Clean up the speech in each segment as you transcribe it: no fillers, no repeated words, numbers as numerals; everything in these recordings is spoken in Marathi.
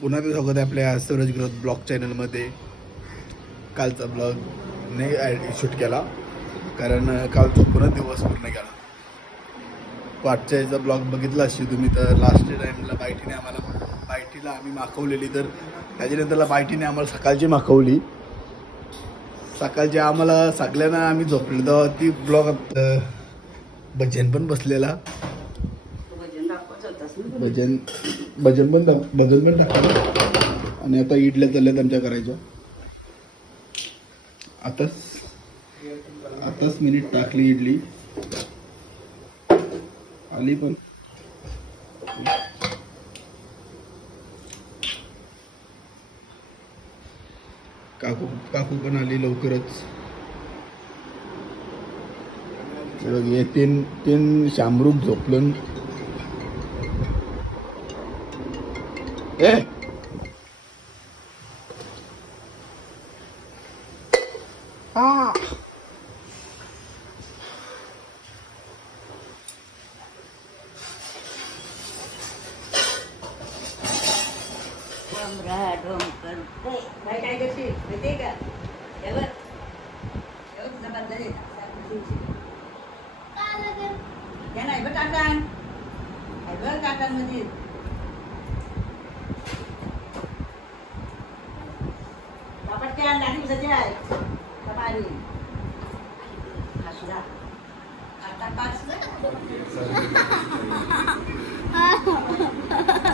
पुन्हा ते स्वागत आहे आपल्या सूरज ग्रोथ ब्लॉग चॅनलमध्ये. कालचा ब्लॉग नाही शूट केला कारण काल पूर्ण दिवस पूर्ण केला. पाठच्या ब्लॉग बघितला असेल तुम्ही तर लास्ट टाईमला बायटीने आम्ही माखवलेली, तर त्याच्यानंतरला बायटीने आम्हाला सकाळची माखवली. सकाळची आम्हाला सगळ्यांना आम्ही झोपलेलो तेव्हा ती ब्लॉग भजन पण बसलेला, भजन पण टाकलं. आणि आता इडल्या चालल्यात आमच्या करायच्या. आताच मिनिट टाकली इडली आली पण. काकू पण आली लवकरच. हे तीन शामरूक झोपलं.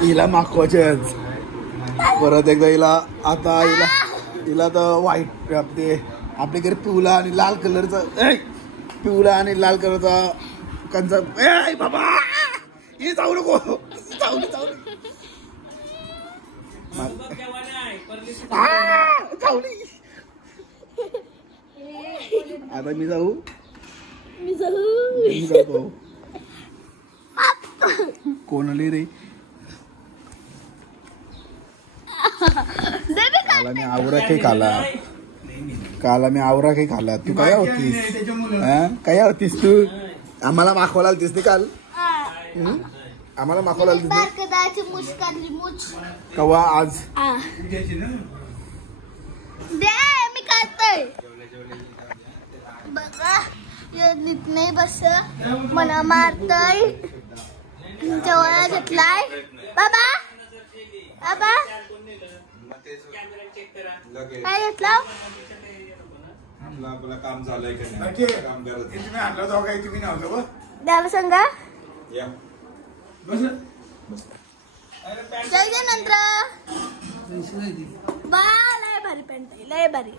हिला मागवायचे परत एकदा हिला तर व्हाईट आपल्या घरी पिवळा आणि लाल कलरचा कंचा. बाबा हे जाऊ नको, आता मी जाऊ कोण आली रे? काल मी आवरा काही खाला. तू काय होतीस तू? आम्हाला माखवायला आलतीस काल. आम्हाला माखवायला आलतीस कवा? आज मी करतोय बघा. नीट नाही बस मला मारतय. जवळ घेतलाय बाबा. काय घेतला? काम झालंय का नाही? काम करत तुम्ही आणलं जाऊ काही तुम्ही नव्हतं द्यायला सांगा. लय भारी पॅन्ट आहे, लय भारी.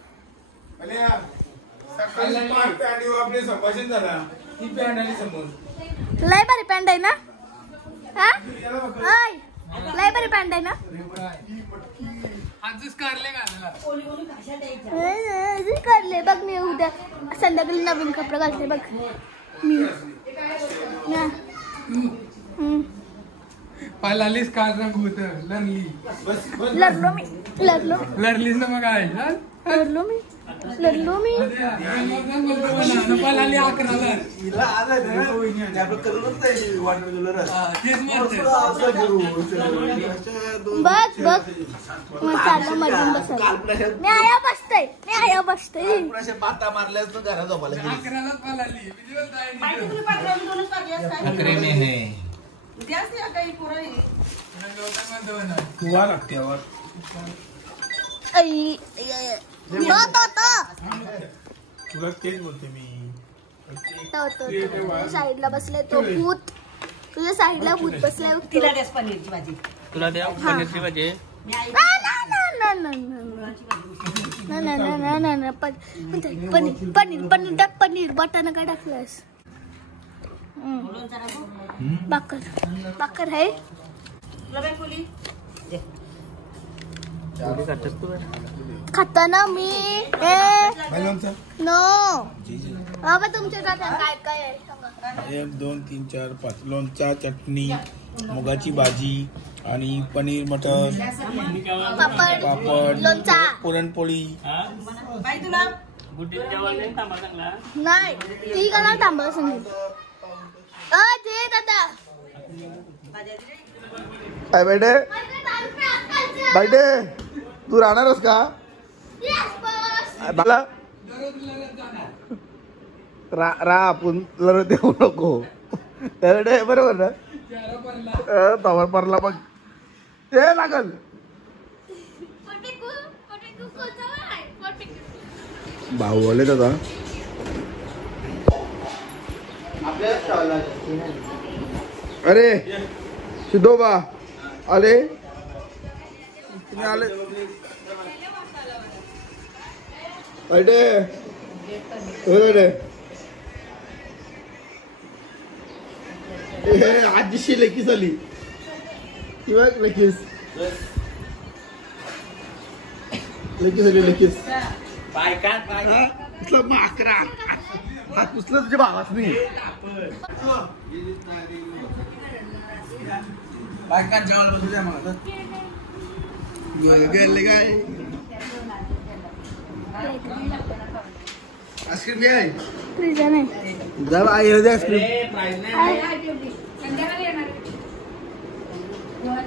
संभाषण झाला ही पॅन्ट आली समोर. लय भारी पॅन्ट आहे ना? लय भारी पॅन्ट आहे ना? काढले बघ. मी उद्या संध्याकाळी नवीन कपडे घालते बघ मी. लालीस काल रंग होत लरलीस ना. मग लढलो मी लाली 11ला बघ चाललं मधून बसत. मी आया बसतय पाता मारल्यास तू घरात झोपायला 11लाच पळाली. कुवा लागते तुला तेच बोलते मी. साईडला बसलाय तो भूत. तुझ्या साईडला भूत बसलाय. तिला द्या पनीरची भाजी. तुला द्या पनीरची भाजी. पनीर बटाणा काय टाकलंस? बाकर आहे. खाताना मी नो बाबा. तुमच्या काय काय आहे? 1 2 3 4 5 लोणचा, चटणी, मुगाची भाजी आणि पनीर मटर, पापड, लोणचा, पुरणपोळी. नाही ती का नाही थांबा सांगितलं. दादा काय बेटे? बायटे तू राहणारच का मला रा आपण लढत येऊ नको त्याकडे बरोबर ना तवर परला मग ते लागल भाऊ बोले दादा अरे सिद्धोबा आले तुम्ही आले अरे आजीशी लेखीस आली किंवा लेखीस लेखीस माकरा हात पुसलं तुझ्या भावाच नाही बायकां जेवायला बसू द्या मला गेले काय आईस्क्रीम घे जा आई दे आईस्क्रीम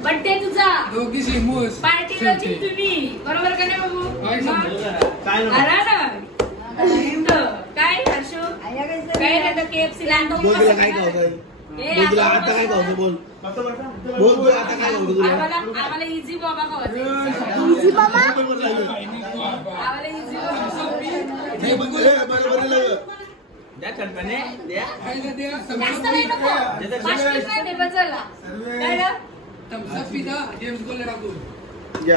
बड्डे तुझा दोघी सिमूस पार्टी तुम्ही बरोबर का नाही बाबू काय हर्षो काय नाही KFC ला बोल काय खावतोय बोल आता काय खावतो बोल बोल आता काय खावतो तुला आम्हाला इझी बाबा खावायचं इझी बाबा आम्हाला इझी हे बघ बरोबर लागलं द्या कल्पने द्या जास्त नाही नको 5 मिनिट नाही बचला काय रे तमसा पिदा जेम्स गोले राखू या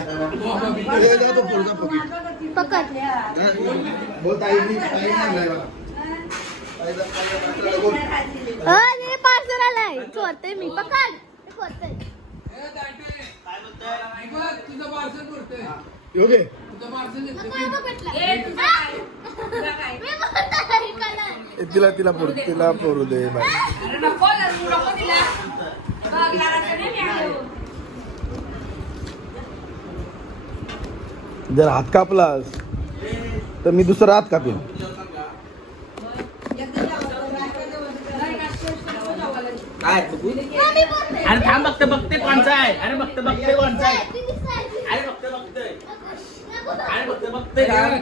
ये जा तो पुढचा पॉकेट पकड बोल ताई नाही अरे पार्सल आलाय चोरते मी पकड चोरते तुझं पार्सल करतोय योगे तुझं पार्सल ए तुझा काय तिला पोरू दे बाय अरे नको दिला बघ लाराचं नाही मी आलो जर हात कापलास तर मी दुसरा हात कापेन काय अरे थांब बघते कोणचा आहे अरे बघते कोणचा आहे अरे बघते अरे बघते काय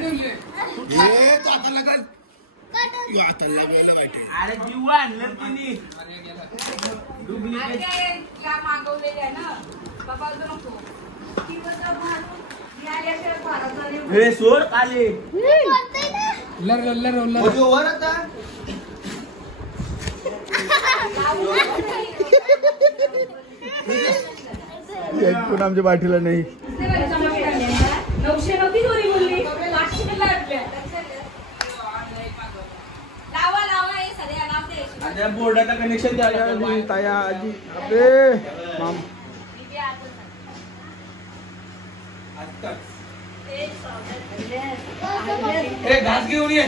ठेवले हे तो आता लागल आता लागलं वाटे अरे जीव आणलं तिने का मागवलेले आहे ना बाबा नको हे सोड आले लर आता पण आमच्या पाठीला नाही 900 नव्हती चोरी बोलली 500 लावा हे सगळ्या लाव दे बोर्डाचं कनेक्शन द्यायला ताया आजी अबे माम ए घास घेऊन ये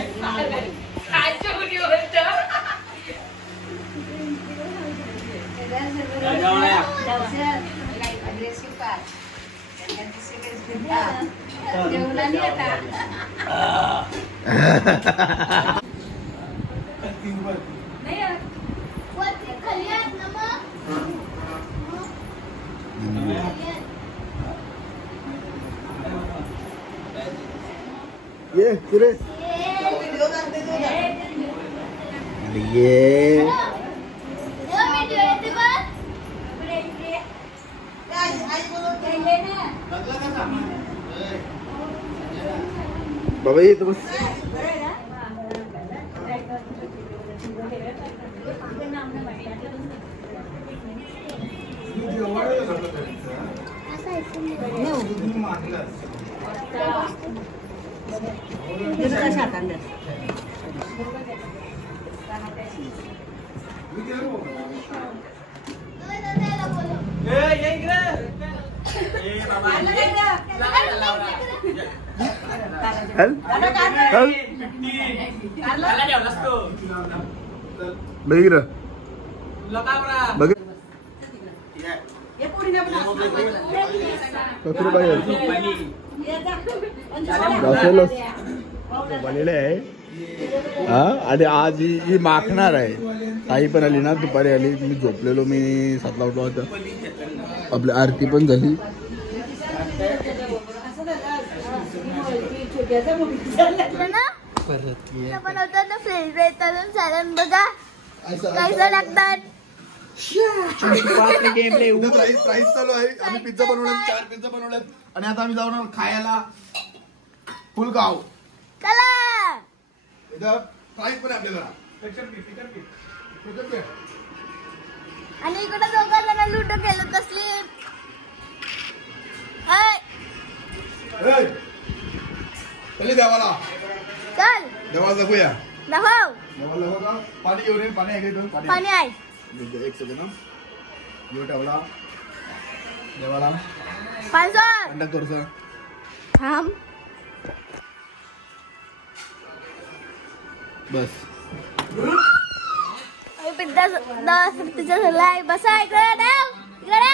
ये सुरेश ये बाबा ये तो बस बघ बघ बनलेले आहे हा आणि आज ही मागणार आहे. ताई पण आली ना, दुपारी आली. मी झोपलेलो, मी 7ला उठलो होतो. आपली आरती पण झाली. बनवतात ना फ्रेंच फ्राईज तळून सारण बघा कैसा लागतात. प्राईस चालू आहे. आम्ही पिझ्झा बनवल्यात, 4 पिझ्झा बनवल्यात आणि आता आम्ही जाऊन खायला फुलगाव. चला इथं प्राईस पण आहे आपल्याला. आणि इकडे दोघांना लुटो केलं तसली. पहिले देवाला चल देवाला दाखवूया. दाखव. देवाला दाखव का? पाणी घेऊन ये. पाणी आहे का इथं? पाणी आहे. एक सेकंड ना. घेऊ ठेवला देवाला. 500 कंडक्ट करू सर. थांब. बस. पिझ्झा पिझ्झा झालाय. बसा इकडे देव. इकडे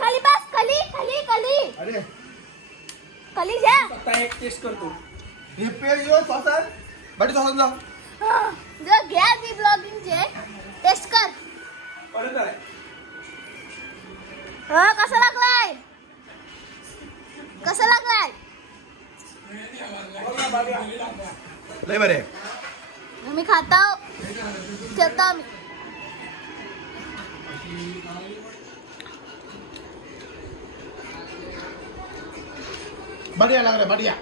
खाली बस. खाली खाली खाली अरे खाली जा. एक टेस्ट करतो. हे पेज यो सॉस आहे. बाटी सॉस जा. जो घ्या ती ब्लॉगिंगचे टेस्ट कर. कसा लागलाय? कसा लागलाय? लय बरे. आम्ही खाता ठेवतो आम्ही. बढ़िया लग रहा है. बढ़िया,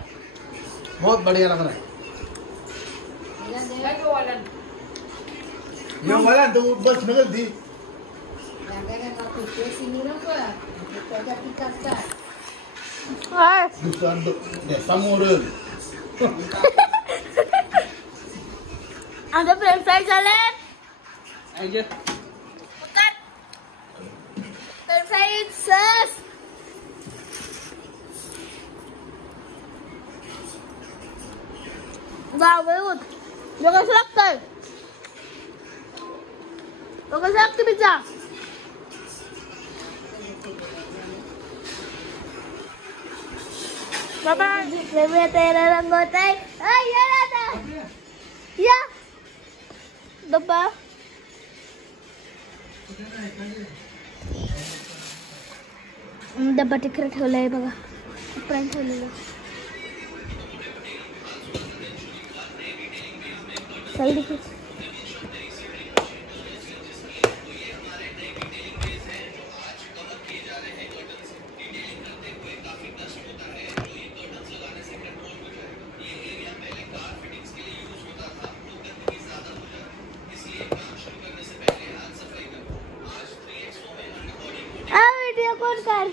बहुत बढ़िया लग रहा है. ये वाला तो बस निकल दी. दुसरा समोर आता फ्रेंच फ्राईज झाले. फ्रेंच फ्राईज सस. गावत कसं लागतंय? तो कसं लागतं पिझ्झा? बाबा वेगवेगळ्या तयार रंग होत आहे. या डब्बा. डब्बा तिकडे ठेवलाय बघा. फ्रेंच ठेवलेलं. चल देखील. वीडियो कॉल कर.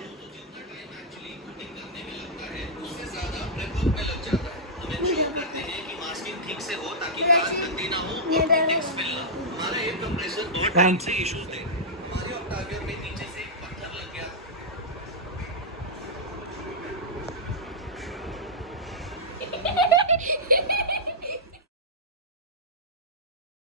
थँक्स.